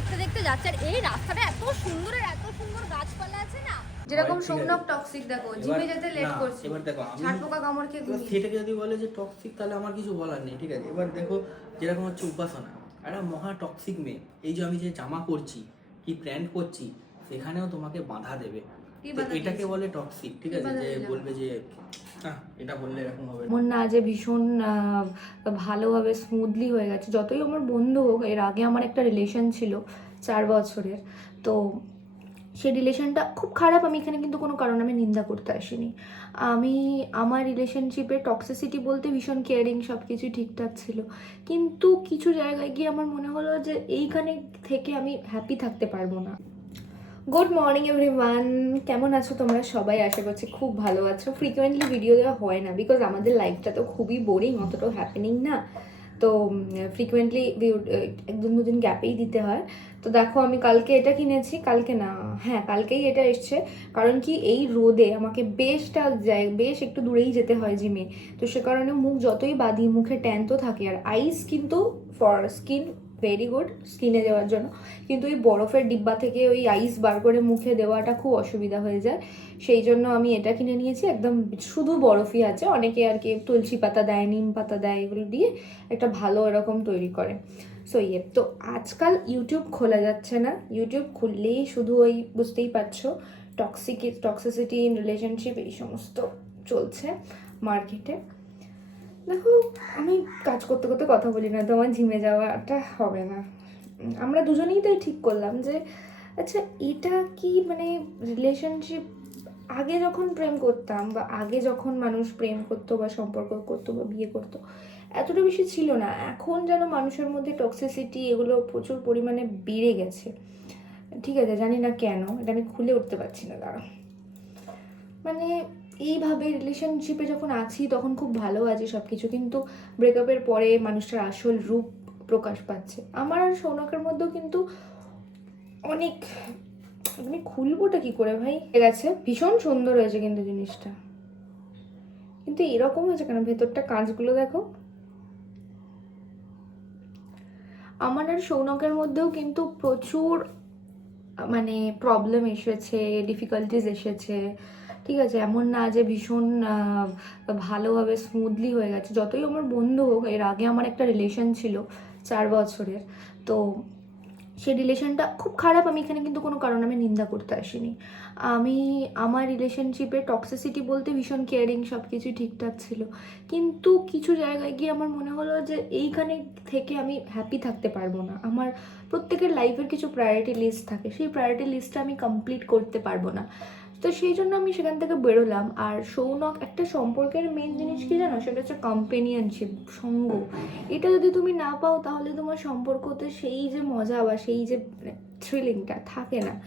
যাচ্ছে আর এই রাস্তাটা এত সুন্দর আর এত সুন্দর গাছপালা আছে না? যেরকম সৌনক টক্সিক দেখো জিমে যেতে লেট করছে। এবার দেখো আমি পোকা কামড় খেয়ে ঘুমিয়ে। সেটাকে যদি বলে যে টক্সিক তাহলে আমার কিছু বলার নেই ঠিক আছে? এবার দেখো যেরকম হচ্ছে উপাসনা একটা মহা টক্সিক মেয়ে। এই যে আমি যে জামা পরছি কি পরছি সেখানেও তোমাকে বাধা দেবে। এটাকে বলে টক্সিক ঠিক আছে? যে বলবে যে "আহ, এটা বললে এরকম হবে। না না যে ভীষণ ভালোভাবে স্মুথলি হয়ে গেছে। যতই আমার বন্ধু হোক এর আগে আমার একটা রিলেশন ছিল চার বছরের তো সেই রিলেশনটা খুব খারাপ। আমি এখানে কিন্তু কোনো কারণে আমি নিন্দা করতে আসিনি। আমি আমার রিলেশনশিপে টক্সিসিটি বলতে ভীষণ কেয়ারিং সব কিছুই ঠিকঠাক ছিল। কিন্তু কিছু জায়গায় গিয়ে আমার মনে হলো যে এইখানে থেকে আমি হ্যাপি থাকতে পারব না। গুড মর্নিং এভরিওয়ান কেমন আছো তোমরা সবাই? আশা করছি খুব ভালো আছো। ফ্রিকোয়েন্টলি ভিডিও দেওয়া হয় না বিকজ আমাদের লাইফটা তো খুবই বোরিং অতটাও হ্যাপেনিং না। তো ফ্রিকোয়েন্টলি একদিন দুদিন গ্যাপেই দিতে হয়। তো দেখো, আমি কালকে এটা কিনেছি, কালকে না হ্যাঁ কালকেই এটা এসছে। কারণ কি, এই রোদে আমাকে বেশটা যায় বেশ একটু দূরেই যেতে হয় জিমে তো সে কারণে মুখ যতই বাঁধি, মুখে ট্যান তো থাকে আর আইস কিন্তু ফর স্কিন ভেরি গুড স্কিনে দেওয়ার জন্য। কিন্তু ওই বরফের ডিব্বা থেকে ওই আইস বার করে মুখে দেওয়াটা খুব অসুবিধা হয়ে যায়। সেই জন্য আমি এটা কিনে নিয়েছি, একদম শুধু বরফই আছে। অনেকে আর কি তুলসী পাতা দেয়, নিম পাতা দেয়, এগুলো দিয়ে একটা ভালো এরকম তৈরি করে। সো ইয়ে তো আজকাল ইউটিউব খোলা যাচ্ছে না। ইউটিউব খুললেই শুধু ওই বুঝতেই পারছ টক্সিক টক্সিসিটি ইন রিলেশনশিপ এই সমস্ত চলছে মার্কেটে দেখো, আমি কাজ করতে করতে কথা বলি না, তোমার জিমে যাওয়াটা হবে না। আমরা দুজনেই তাই ঠিক করলাম যে আচ্ছা এটা কি মানে রিলেশনশিপ আগে যখন প্রেম করতাম বা আগে যখন মানুষ প্রেম করতো বা সম্পর্ক করতো বা বিয়ে করতো, এতটা বেশি ছিল না। এখন যেন মানুষের মধ্যে টক্সিসিটি এগুলো প্রচুর পরিমাণে বেড়ে গেছে। ঠিক আছে, জানি না কেন, এটা আমি খুলে উঠতে পারছি না দাঁড়া মানে এইভাবে রিলেশনশিপে যখন আছি, তখন খুব ভালো আছি সব কিছু কিন্তু ব্রেকআপের পরে মানুষটার আসল রূপ প্রকাশ পাচ্ছে। আমার আর সৌনকের মধ্যেও কিন্তু অনেক আমি খুলবোটা কি করে ভাই? আছে ভীষণ সুন্দর হয়েছে কিন্তু জিনিসটা। কিন্তু এরকম হয়েছে কেন? ভেতরটা কাঁচগুলো দেখো। আমার আর সৌনকের মধ্যেও কিন্তু প্রচুর মানে প্রবলেম এসেছে ডিফিকাল্টিস এসেছে। ঠিক আছে, এমন না যে ভীষণ ভালোভাবে স্মুথলি হয়ে গেছে। যতই আমার বন্ধু হোক, এর আগে আমার একটা রিলেশন ছিল চার বছরের, তো সেই রিলেশনটা খুব খারাপ। আমি এখানে কিন্তু কোনো কারণে আমি নিন্দা করতে আসিনি। আমি, আমার রিলেশনশিপে টক্সিসিটি বলতে ভীষণ কেয়ারিং সব কিছুই ঠিকঠাক ছিল। কিন্তু কিছু জায়গায় গিয়ে আমার মনে হলো যে এইখানে থেকে আমি হ্যাপি থাকতে পারব না। আমার প্রত্যেকের লাইফের কিছু প্রায়োরিটি লিস্ট থাকে। সেই প্রায়োরিটি লিস্টটা আমি কমপ্লিট করতে পারব না। তো সেই জন্য আমি সেখান থেকে বেরোলাম। আর সৌনক, একটা সম্পর্কের মেন জিনিস কি জানো? সেটা হচ্ছে কম্পেনিয়নশিপ সঙ্গ। এটা যদি তুমি না পাও, তাহলে তোমার সম্পর্কতে সেই যে মজা বা সেই যে থ্রিলিংটা থাকে না।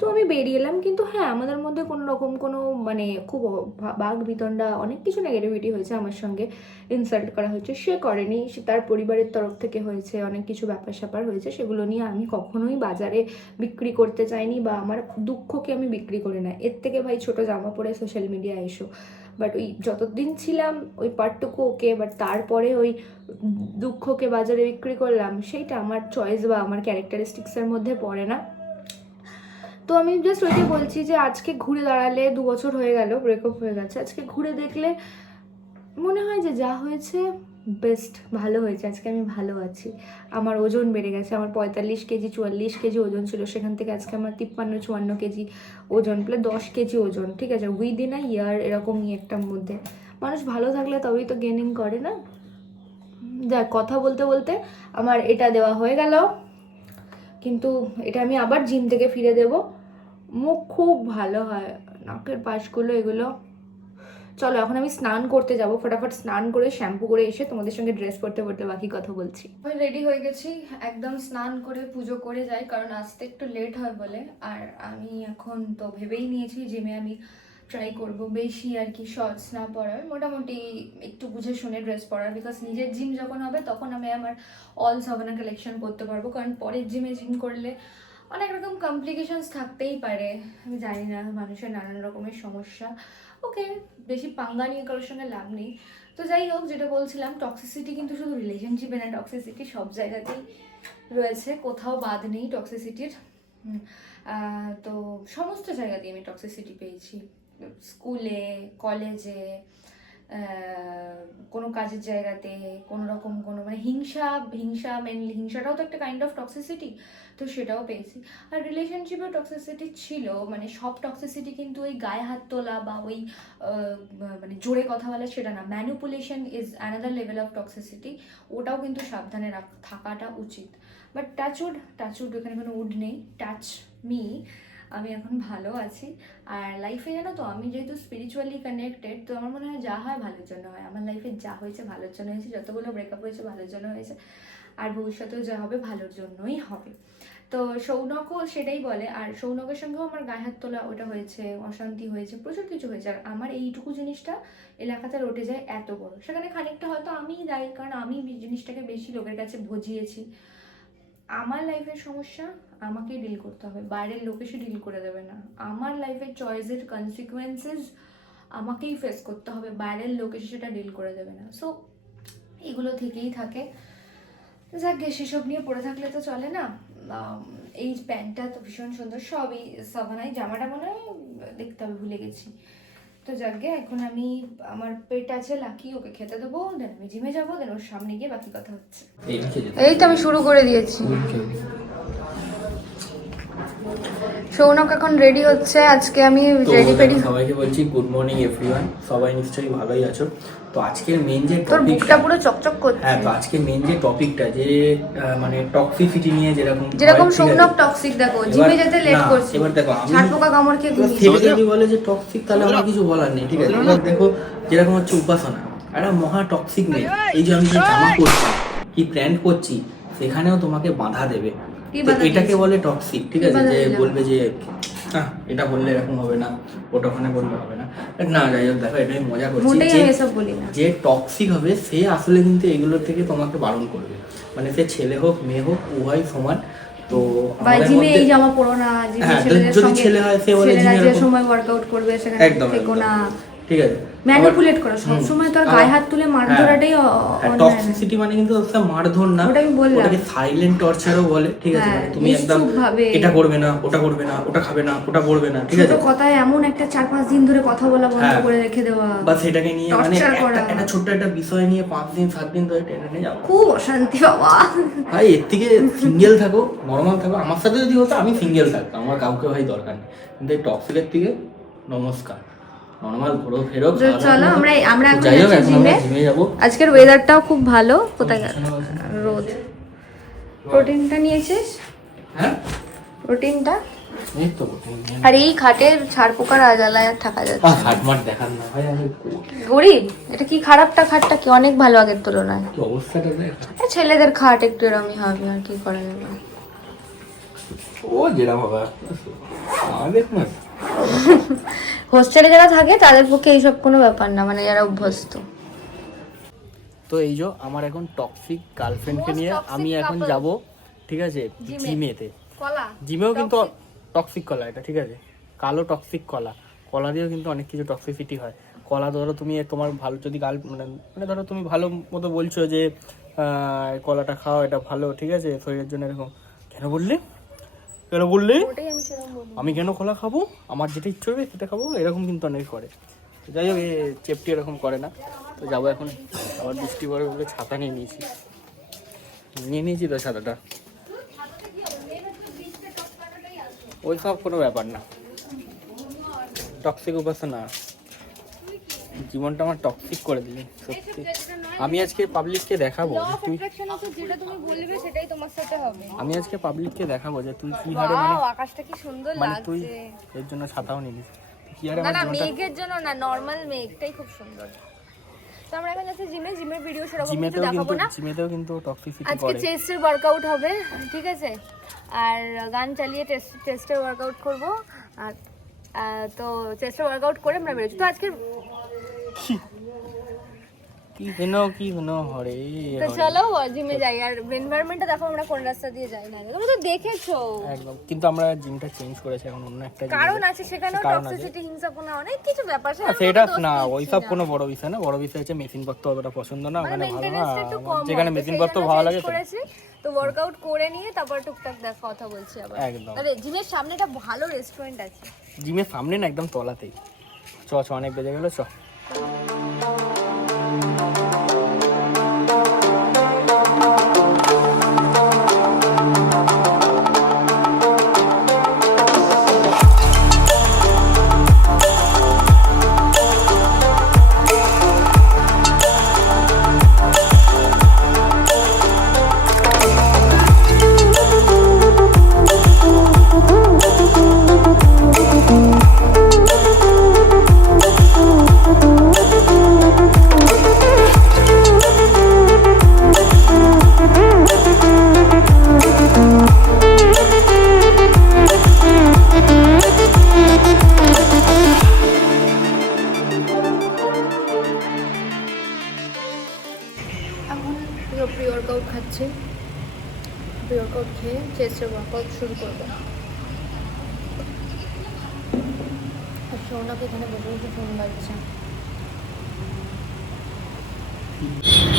তো আমি বেরিয়ে এলাম, কিন্তু হ্যাঁ আমাদের মধ্যে কোনো রকম কোনো মানে খুব বাঘ, বিতণ্ডা অনেক কিছু নেগেটিভিটি হয়েছে আমার সঙ্গে ইনসাল্ট করা হয়েছে। সে করেনি, সে তার পরিবারের তরফ থেকে হয়েছে, অনেক কিছু ব্যাপার স্যাপার হয়েছে, সেগুলো নিয়ে আমি কখনোই বাজারে বিক্রি করতে চাইনি বা আমার দুঃখকে আমি বিক্রি করি না। এর থেকে ভাই ছোট জামা পরে সোশ্যাল মিডিয়ায় এসো। বাট ওই যতদিন ছিলাম, ওই পার্টটুকু ওকে বাট তারপরে ওই দুঃখকে বাজারে বিক্রি করলাম, সেইটা আমার চয়েস বা আমার ক্যারেক্টারিস্টিক্সের মধ্যে পড়ে না। তো আমি জাস্ট ওইটাই বলছি যে আজকে ঘুরে দাঁড়ালে দু বছর হয়ে গেল ব্রেকআপ হয়ে গেছে। আজকে ঘুরে দেখলে মনে হয় যে যা হয়েছে বেস্ট ভালো হয়েছে। আজকে আমি ভালো আছি। আমার ওজন বেড়ে গেছে। আমার পঁয়তাল্লিশ কেজি, চুয়াল্লিশ কেজি ওজন ছিল। সেখান থেকে আজকে আমার তিপ্পান্ন, চুয়ান্ন কেজি ওজন প্লাস দশ কেজি ওজন, ঠিক আছে? উইদিন আ ইয়ার এরকমই একটার মধ্যে। মানুষ ভালো থাকলে তবেই তো গেনিং করে না? যাক কথা বলতে বলতে আমার এটা দেওয়া হয়ে গেল। কিন্তু এটা আমি আবার জিম থেকে ফিরে দেব। মুখ খুব ভালো হয়, নাকের পাশগুলো এগুলো। চলো, এখন আমি স্নান করতে যাব। ফটাফট স্নান করে শ্যাম্পু করে এসে তোমাদের সঙ্গে ড্রেস পরতে পরতে বাকি কথা বলছি। আমি রেডি হয়ে গেছি। একদম স্নান করে পুজো করে যাই, কারণ আসতে একটু লেট হয় বলে। আর আমি এখন তো ভেবেই নিয়েছি জিমে আমি ট্রাই করব বেশি আর কি শর্টস না পরার। মোটামুটি একটু বুঝে শুনে ড্রেস পরার। বিকজ নিজের জিম যখন হবে, তখন আমি আমার অল সাবানা কালেকশন করতে পারব। কারণ পরের জিমে জিম করলে অনেক রকম কমপ্লিকেশনস থাকতেই পারে। আমি জানি না, মানুষের নানান রকমের সমস্যা। ওকে, বেশি পাঙ্গা নিয়ে কারোর সঙ্গে লাভ নেই। তো যাই হোক, যেটা বলছিলাম টক্সিসিটি কিন্তু শুধু রিলেশনশিপে না টক্সিসিটি সব জায়গাতেই রয়েছে। কোথাও বাদ নেই টক্সিসিটির তো সমস্ত জায়গাতেই আমি টক্সিসিটি পেয়েছি। স্কুলে কলেজে কোনো কাজের জায়গাতে, কোনো রকম কোনো মানে হিংসা হিংসা মেনলি হিংসাটাও তো একটা কাইন্ড অফ টক্সিসিটি তো সেটাও পেয়েছি। আর রিলেশনশিপেও টক্সিসিটি ছিল মানে সব টক্সিসিটি কিন্তু ওই গায়ে হাত তোলা বা ওই মানে জোরে কথা বলা সেটা না। Manipulation is another level of toxicity ওটাও কিন্তু সাবধানে রাখ, থাকাটা উচিত। বাট টাচউড টাচউড এখানে কোনো উড নেই। টাচ মি আমি এখন ভালো আছি। আর লাইফে জানো তো, আমি যেহেতু স্পিরিচুয়ালি কানেক্টেড তো আমার মনে হয় যা হয় ভালোর জন্য হয়। আমার লাইফে যা হয়েছে ভালোর জন্য হয়েছে, যতগুলো ব্রেকআপ হয়েছে ভালোর জন্য হয়েছে। আর ভবিষ্যতেও যা হবে ভালোর জন্যই হবে। তো সৌনকও সেটাই বলে, আর সৌনকের সঙ্গেও আমার গায়ে হাত তোলা, ওটা হয়েছে, অশান্তি হয়েছে, প্রচুর কিছু হয়েছে। আর আমার এইটুকু জিনিসটা এলাকাতে রটে যায় এত বড়। সেখানে খানিকটা হয়তো আমিই দায়ী, কারণ আমি জিনিসটাকে বেশি লোকের কাছে ভজিয়েছি আমার লাইফের সমস্যা আমাকেই ডিল করতে হবে। বাইরের লোক এসে ডিল করে দেবে না। আমার লাইফের চয়েসের কনসিকুয়েন্সেস আমাকেই ফেস করতে হবে। বাইরের লোক এসে সেটা ডিল করে দেবে না। সো এগুলো থেকেই থাকে। যাক গে সেসব নিয়ে পড়ে থাকলে তো চলে না। এই প্যান্টটা তো ভীষণ সুন্দর। সবই সাবানাই জামাটা মনে হয় দেখতে হবে ভুলে গেছি। তো যাকে এখন আমি আমার পেট আছে লাকি ওকে খেতে দেবো দেন আমি জিমে যাব দেন ওর সামনে গিয়ে বাকি কথা হচ্ছে। এই তো আমি শুরু করে দিয়েছি। সৌনক এখন রেডি হচ্ছে আজকে আমি রেডি পেডি সবাইকে বলছি গুড মর্নিং এভরিওয়ান সবাই নিশ্চয়ই ভালোই আছো। তো আজকের মেন যে তোর বুকটা পুরো চকচক করছে। হ্যাঁ তো আজকে মেন যে টপিকটা যে মানে টক্সিসিটি নিয়ে যেরকম যেরকম? সৌনক টক্সিক দেখো জিমে যেতে লেট করছে। এবার দেখো আমি ঝাড় পোকা কামড় খেয়ে ঘুমিয়ে যদি বলে যে টক্সিক তাহলে আমার কিছু বলার নেই ঠিক আছে? দেখো যেরকম হচ্ছে উপাসনা একটা মহা টক্সিক মেয়ে এই যে আমি যে জামা করছি কি প্যান্ট করছি সেখানেও তোমাকে বাধা দেবে। এটাকে বলে টক্সিক ঠিক আছে? যে বলবে যে এটা বললে এরকম হবে না ওটা ওখানে বললে হবে না। না যাই হোক দেখো এটাই মজা করছি। যে- বলি যে টক্সিক হবে সে আসলে কিন্তু এগুলো থেকে তোমাকে বারণ করবে। মানে সে ছেলে হোক মেয়ে হোক উভয় সমান। তো জিমে এই জামা পরো না জিমে হ্যাঁ, যদি ছেলে হয়, সে বলে জিমে সময় ওয়ার্কআউট করবে সেখানে একদম। না। ঠিক আছে। ম্যানিপুলেট করা সব সময় তো আর গায়ে হাত তুলে মার হ্যাঁ। ধরাটাই অ- অন্যায়। না। টক্সিসিটি মানে কিন্তু হচ্ছে মারধর না। ওটা আমি বললাম। ওটাকে সাইলেন্ট টর্চারও বলে ঠিক আছে? হ্যাঁ, মানে তুমি একদম এটা করবে না ওটা করবে না ওটা খাবে না ওটা করবে না ঠিক আছে? কথায় এমন একটা চার পাঁচ দিন ধরে কথা বলা বন্ধ হ্যাঁ। করে রেখে দেওয়া বা সেটাকে নিয়ে মানে একটা। একটা ছোট্ট একটা বিষয় নিয়ে পাঁচ দিন সাত দিন ধরে টেনে নিয়ে যাও খুব অশান্তি বাবা। ভাই এর থেকে সিঙ্গেল থাকো নর্মাল থাকো। আমার সাথে যদি হতো আমি সিঙ্গেল থাকতাম। আমার কাউকে ভাই দরকার নেই। কিন্তু এই টক্সিকের থেকে নমস্কার। নর্মাল ঘোরো ফেরো চলো আমরা আমরা এখন যাই হোক এখন আমরা জিমে আজকের ওয়েদারটাও খুব ভালো কোথায় রোদ। প্রোটিনটা নিয়েছিস? হ্যাঁ? প্রোটিনটা? আর এই খাটের ছাড় পোকার আজালায় আর থাকা যাচ্ছে আহ, দেখান না ভাই আমি গরিব? এটা কি খারাপটা খাটটা কি অনেক ভালো আগের তুলনায়? কি অবস্থাটা দেখ। ছেলেদের খাট একটু এরমই হবে আর কি করা যাবে? ও যেরকম হবে আমাদের না। হোস্টেলে যারা থাকে তাদের পক্ষে এইসব কোনো ব্যাপার না মানে যারা অভ্যস্ত। তো এই যে আমার এখন টক্সিক গার্লফ্রেন্ডকে নিয়ে আমি এখন যাব ঠিক আছে? জিমেতে কলা। জিমেও কিন্তু টক্সিক কলা এটা ঠিক আছে? কালো টক্সিক কলা। কলা দিয়েও কিন্তু অনেক কিছু টক্সিসিটি হয়। কলা ধরো তুমি তোমার ভালো যদি গাল মানে মানে ধরো তুমি ভালো মতো বলছো যে কলাটা খাও এটা ভালো ঠিক আছে? শরীরের জন্য এরকম। কেন বললে? কেন বললে? আমি কেন খোলা খাব? আমার যেটা ইচ্ছে হবে সেটা খাব এরকম কিন্তু অনেক করে। যাই হোক চেপটি এরকম করে না। তো যাব এখন। আবার বৃষ্টি পড়ে বলে ছাতা নিয়ে নিয়েছি। নিয়ে নিয়েছি তো ছাতাটা। ওই সব কোনো ব্যাপার না। টক্সিক উপাসনা। জীবনটা আমার টক্সিক করে দিলি সত্যি। আমি আজকে পাবলিককে দেখাবো তুই যেটা তুমি বলবে সেটাই তোমার সাথে হবে। আমি আজকে পাবলিককে দেখাবো যে তুই কি হারে মানে আকাশটা কি সুন্দর মানে তুই এর জন্য ছাতাও নিলিস কি হারে আমার জীবনটা মেঘের জন্য না নর্মাল মেঘটাই খুব সুন্দর। তো আমরা এখন যাচ্ছি জিমে জিমের ভিডিও সেরকম কিছু দেখাবো না। জিমেতেও কিন্তু টক্সিসিটি আজকে চেস্টের ওয়ার্কআউট হবে ঠিক আছে? আর গান চালিয়ে টেস্ট চেস্টের ওয়ার্কআউট করব। আর তো চেস্টের ওয়ার্কআউট করে আমরা বেরোচ্ছি। তো আজকে কৃষ্ণ কৃষ্ণ হরে তো চলো জিমে যাই। আর এনভায়রনমেন্টটা দেখো আমরা কোন রাস্তা দিয়ে যাই না। তুমি তো দেখেছ। একদম। কিন্তু আমরা জিমটা চেঞ্জ করেছি এখন অন্য একটা gym কারণ আছে সেখানেও টক্সিসিটি হিংসাপনা অনেক কিছু ব্যাপার সেটা সেটা আমরা তো না দোষ ওইসব কোনো বড় বিষয় না। বড় বিষয় হচ্ছে মেশিন পত্র অতটা পছন্দ না মানে ওখানে ভালো না। যেখানে মেশিন পত্র ভালো লাগে তো- তো ওয়ার্কআউট করে নিয়ে তারপর টুকটাক দেখ কথা বলছি আবার। একদম। আরে জিমের সামনে একটা ভালো রেস্টুরেন্ট আছে। জিমের সামনে না একদম তলাতেই। চ চ অনেক বেজে গেল চ। এখন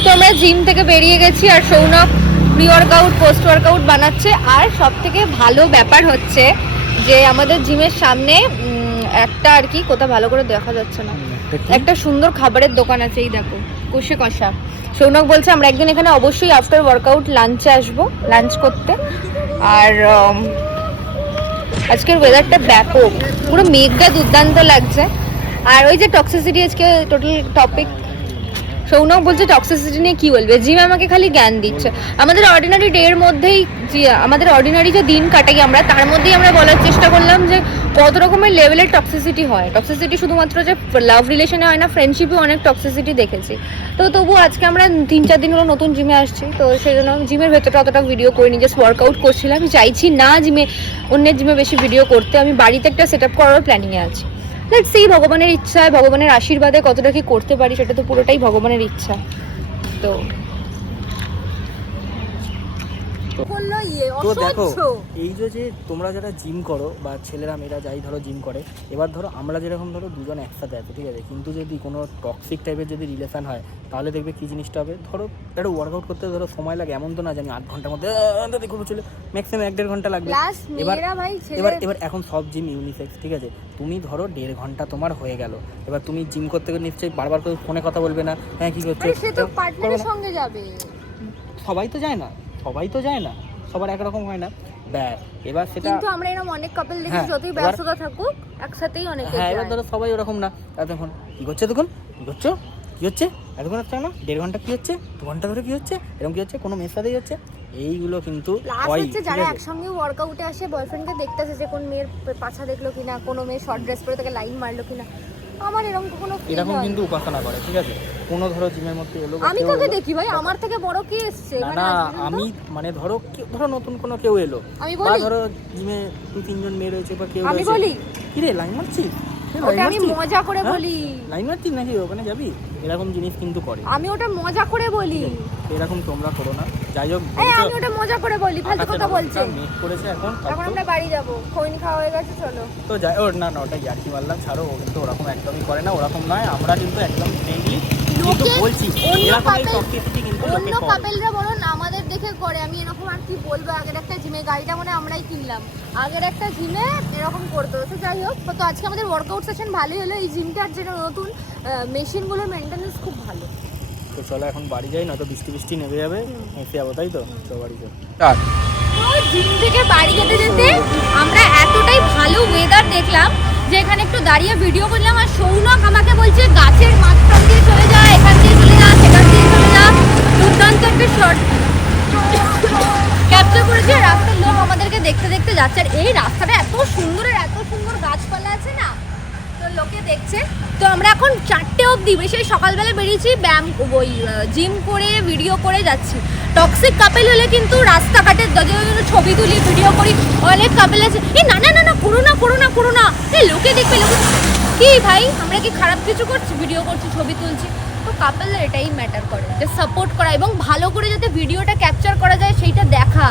তো আমরা জিম থেকে বেরিয়ে গেছি আর Shounak pre workout post workout বানাচ্ছে। আর সব থেকে ভালো ব্যাপার হচ্ছে যে আমাদের জিমের সামনে একটা আর কি কোথাও ভালো করে দেখা যাচ্ছে না। একটা সুন্দর খাবারের দোকান আছে এই দেখো কষে কষা। সৌনক বলছে আমরা একদিন এখানে অবশ্যই আফটার ওয়ার্কআউট লাঞ্চে আসব লাঞ্চ করতে। আর আজকের ওয়েদারটা ব্যাপক। পুরো মেঘটা দুর্দান্ত লাগছে। আর ওই যে টক্সিসিটি আজকে টোটাল টপিক সৌনক বলছে টক্সিসিটি নিয়ে কি বলবে? জিম আমাকে খালি জ্ঞান দিচ্ছে। আমাদের অর্ডিনারি ডে এর মধ্যেই আমাদের অর্ডিনারি যে দিন কাটাই আমরা, তার মধ্যেই আমরা বলার চেষ্টা করলাম যে কত রকমের লেভেলের টক্সিসিটি হয়। টক্সিসিটি শুধুমাত্র যে লাভ রিলেশনে হয় না ফ্রেন্ডশিপে অনেক টক্সিসিটি দেখেছি। তো তবু আজকে আমরা তিন চার দিন হলো নতুন জিমে আসছি। তো সেই জন্য জিমের ভেতরটা অতটা ভিডিও করিনি জাস্ট ওয়ার্কআউট করছিলাম। চাইছি না জিমে অন্যের জিমে বেশি ভিডিও করতে। আমি বাড়িতে একটা সেট আপ করার প্ল্যানিংয়ে আছি। লেটস সেই ভগবানের ইচ্ছায়, ভগবানের আশীর্বাদে কতটা কি করতে পারি, সেটা তো পুরোটাই ভগবানের ইচ্ছা। তো তো দেখো এই যে যে তোমরা যারা জিম করো বা ছেলেরা মেয়েরা যাই ধরো জিম করে এবার ধরো আমরা যেরকম ধরো দুজন একসাথে আছি ঠিক আছে? কিন্তু যদি কোনো টক্সিক টাইপের যদি রিলেশন হয় তাহলে দেখবে কি জিনিসটা হবে? ধরো একটা ওয়ার্কআউট করতে ধরো সময় লাগে এমন তো না যে আমি আধ ঘণ্টার মধ্যে দেখব চলে ম্যাক্সিমাম এক দেড় ঘণ্টা লাগবে। এবার এবার এবার এখন সব জিম ইউনিসেক্স ঠিক আছে? তুমি ধরো দেড় ঘণ্টা তোমার হয়ে গেল। এবার তুমি জিম করতে গেলে নিশ্চয়ই বারবার করে ফোনে কথা বলবে না। হ্যাঁ কি করছে? সবাই তো যায় না। সবাই তো যায় না সবার একরকম হয় না। ব্যাস এবার সেটা কিন্তু আমরা এরকম অনেক কাপল দেখি হ্যাঁ, যতই ব্যস্ততা থাকুক একসাথেই অনেকে হ্যাঁ এবার ধরো সবাই ওরকম না। এতক্ষণ কি করছে তখন কি করছ? কি হচ্ছে? এতক্ষণ হচ্ছে না দেড় ঘণ্টা কি হচ্ছে? দু ঘণ্টা ধরে কি হচ্ছে? এরকম কি হচ্ছে? কোনো মেয়ের সাথেই হচ্ছে? এইগুলো কিন্তু হচ্ছে যারা? একসঙ্গে ওয়ার্কআউটে আসে বয়ফ্রেন্ডকে দেখতে আসে যে কোন মেয়ের পাছা দেখল কিনা কোনো মেয়ে শর্ট ড্রেস পরে তাকে লাইন মারলো কিনা আমার এরকম কোনো এরকম কিন্তু। উপাসনা করে ঠিক আছে? কোনো ধরো জিমের মধ্যে এলো আমি কাকে দেখি ভাই আমার থেকে বড় কে এসছে? না মানে না আমি মানে ধরো ধরো নতুন কোনো কেউ এলো। আমি বা ধরো জিমে দু তিনজন মেয়ে রয়েছে বা কেউ আমি বলি। কি রে লাইন মারছিস? এ, ওটা আমি মজা করে হ্যাঁ? বলি। লাইন মারছিস নাকি? ওখানে যাবি? এরকম জিনিস কিন্তু করে। আমি ওটা মজা করে বলি। এরকম তোমরা করো না। যাই হোক এই আমি ওটা মজা করে বলি ফালতু কথা বলছে। অবস্থা করেছে এখন এখন আমরা বাড়ি যাব খৈনি খাওয়া হয়ে গেছে চলো। তো যাই ও না না ওটা ইয়ার্কি মারলাম ছাড়ো ও কিন্তু ওরকম একদমই করে না ওরকম নয় আমরা কিন্তু একদম ফ্রেন্ডলি কিন্তু বলছি অন্য এরকম এই টক্সিসিটি কিন্তু অন্য কাপেলরা বলুন আমাদের দেখে করে। আমি এরকম আর কি বলব? আগের একটা জিমে গাড়িটা মানে আমরাই কিনলাম। আগের একটা জিমে এরকম করতো। তো যাই হোক তো আজকে আমাদের ওয়ার্কআউট সেশন ভালোই হলো। এই জিমটার যেটা নতুন মেশিনগুলোর মেনটেন্যান্স খুব ভালো। তো চলো এখন বাড়ি যাই বৃষ্টি বৃষ্টি নেমে যাবে। তাই তো? তো বাড়ি যাও। তো জিম থেকে বাড়ি যেতে যেতে আমরা এতটাই ভালো ওয়েদার দেখলাম যে এখানে একটু দাঁড়িয়ে ভিডিও করলাম। আর সৌনক আমাকে বলছে গাছের মাঝখান দিয়ে চলে যা এখান দিয়ে চলে যা সেখান দিয়ে চলে যা দুর্দান্ত একটা শর্ট ক্যাপচার করেছে রাস্তার লোক আমাদেরকে দেখতে দেখতে যাচ্ছে আর এই রাস্তাটা এত সুন্দর আর এত সুন্দর গাছপালা আছে না তো লোকে দেখছে তো আমরা এখন চারটে অবধি বেশি সকালবেলা বেরিয়েছি, ব্যায়াম, ওই জিম করে ভিডিও করে যাচ্ছি। টক্সিক কাপেল হলে কিন্তু রাস্তাঘাটে ছবি তুলি ভিডিও করি, অনেক কাপেল আছে। এই না না না না, করো না করো না করো না। এই লোকে দেখবে, লোকে কি ভাই, আমরা কি খারাপ কিছু করছি? ভিডিও করছি, ছবি তুলছি। তো কাপল এটাই ম্যাটার করে, যে সাপোর্ট করা এবং ভালো করে যাতে ভিডিওটা ক্যাপচার করা যায়, সেইটা দেখা।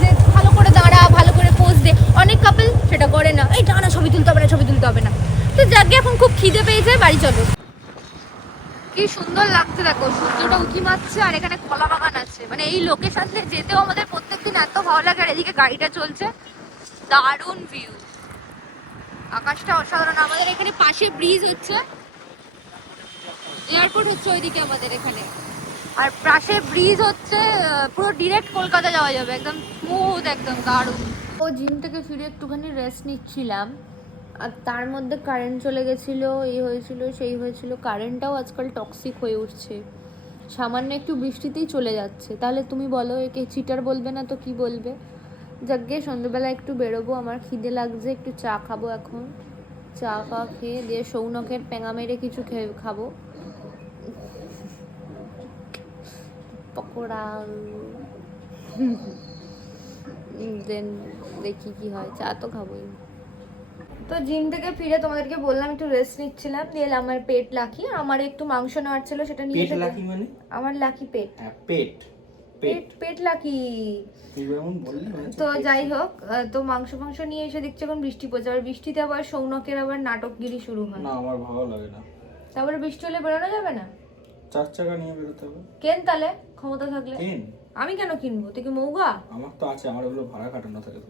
যে ভালো করে দাঁড়া, ভালো করে পোজ দে। অনেক কাপল সেটা করে না। এই দাঁড়া ছবি তুলতে হবে না, ছবি তুলতে হবে না। তো যাকে এখন খুব খিদে পেয়েছে, বাড়ি চলো। কি সুন্দর লাগছে দেখো, সূর্যটা উঁকি মারছে আর এখানে কলা বাগান আছে। মানে এই লোকেশনে যেতেও আমাদের প্রত্যেকদিন এত ভালো লাগে আর এদিকে গাড়িটা চলছে। দারুণ ভিউ আকাশটা অসাধারণ। আমাদের এখানে পাশে ব্রিজ হচ্ছে। এয়ারপোর্ট হচ্ছে ওইদিকে আমাদের এখানে। আর পাশে ব্রিজ হচ্ছে পুরো ডিরেক্ট কলকাতা যাওয়া যাবে। একদম স্মুথ একদম দারুণ। ও জিম থেকে ফিরে একটুখানি রেস্ট নিচ্ছিলাম। আর তার মধ্যে কারেন্ট চলে গেছিল এই হয়েছিল সেই হয়েছিল। কারেন্টটাও আজকাল টক্সিক হয়ে উঠছে। সামান্য একটু বৃষ্টিতেই চলে যাচ্ছে। তাহলে তুমি বলো একে চিটার বলবে না তো কি বলবে? যাকে সন্ধ্যেবেলা একটু বেরোবো। আমার খিদে লাগছে একটু চা খাব এখন। চা ফা খেয়ে দিয়ে সৌনকের পেঙা মেরে কিছু খেয়ে খাব। পকোড়া। দেন দেখি কি হয়। চা তো খাবোই। তো জিম থেকে ফিরে তোমাদেরকে বললাম একটু রেস্ট নিচ্ছিলাম দিয়ে আমার পেট লাকি। আমার একটু মাংস নেওয়ার ছিল সেটা নিয়ে পেট লাকি মানে? আমার লাকি পেট। হ্যাঁ পেট। পেট। পেট লাকি। তো যাই হোক তো মাংস ফাংস নিয়ে এসে দেখছি এখন বৃষ্টি পড়ছে। আবার বৃষ্টিতে আবার সৌনকের আবার নাটকগিরি শুরু হয়। না আমার ভালো লাগে না। তারপরে বৃষ্টি হলে বেরোনো যাবে না? চার চাকা নিয়ে বেরোতে হবে। কেন তাহলে? ক্ষমতা থাকলে? কেন? আমি কেন কিনবো? তুই কি মৌগা? আমার তো আছে আমার ওগুলো ভাড়া কাটানো থাকে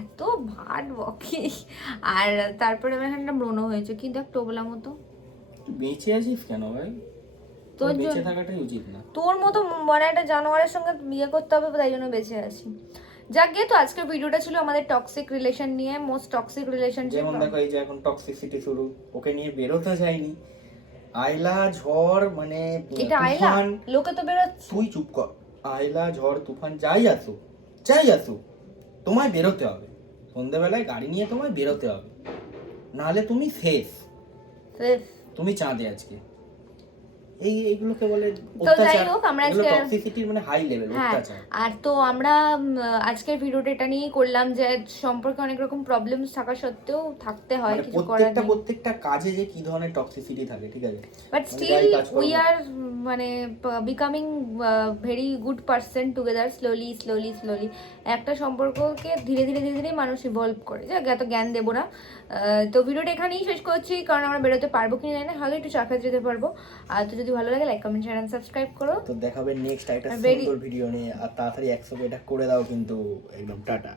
এত ভাট বকি। আর তারপরে আমার এখানটা ব্রণ হয়েছে। কি দেখ টোবলা মতো। বেঁচে আছিস কেন ভাই? তোর বেঁচে থাকাটাই উচিত না। তোর মতো মানে একটা জানোয়ারের সঙ্গে বিয়ে করতে হবে তাই জন্য বেঁচে আছি। যাক গিয়ে তো আজকের ভিডিওটা ছিল আমাদের টক্সিক রিলেশন নিয়ে মোস্ট টক্সিক রিলেশনশিপ যেমন দেখো এই যে এখন টক্সিসিটি শুরু ওকে নিয়ে বেরোতে যায়নি আয়লা ঝড় মানে এটা আইলা লোকে তো বেরোচ্ছে। তুই চুপ কর। আয়লা ঝড় তুফান যাই আসুক যাই আসুক তোমায় বেরোতে হবে। সন্ধেবেলায় গাড়ি নিয়ে তোমায় বেরোতে হবে। নাহলে তুমি শেষ। শেষ। তুমি চাঁদে আজকে। এই এইগুলোকে বলে তো যাই হোক, আমরা আজকে- টক্সিসিটির মানে হাই লেভেল হ্যাঁ অত্যাচার। আর তো আমরা আজকের ভিডিওটা এটা নিয়েই করলাম যে সম্পর্কে অনেক রকম প্রবলেমস থাকা সত্ত্বেও থাকতে হয় মানে কিছু করার প্রত্যেকটা প্রত্যেকটা কাজে যে কি ধরনের টক্সিসিটি থাকে ঠিক আছে? বাট স্টিল উই আর মানে becoming very good person together slowly slowly slowly একটা সম্পর্ককে ধীরে ধীরে ধীরে ধীরে মানুষ ইভলভ করে। যাক এত জ্ঞান দেবো না। তো ভিডিওটা এখানেই শেষ করছি কারণ আমরা বেরোতে পারব কি না হলে একটু চা খেতে যেতে পারব। আর তো যদি ভালো লাগে like comment share and subscribe করো। তো দেখাবে নেক্সট একটা সুন্দর ভিডিও নিয়ে আর তাড়াতাড়ি একশো এটা করে দাও কিন্তু একদম টাটা।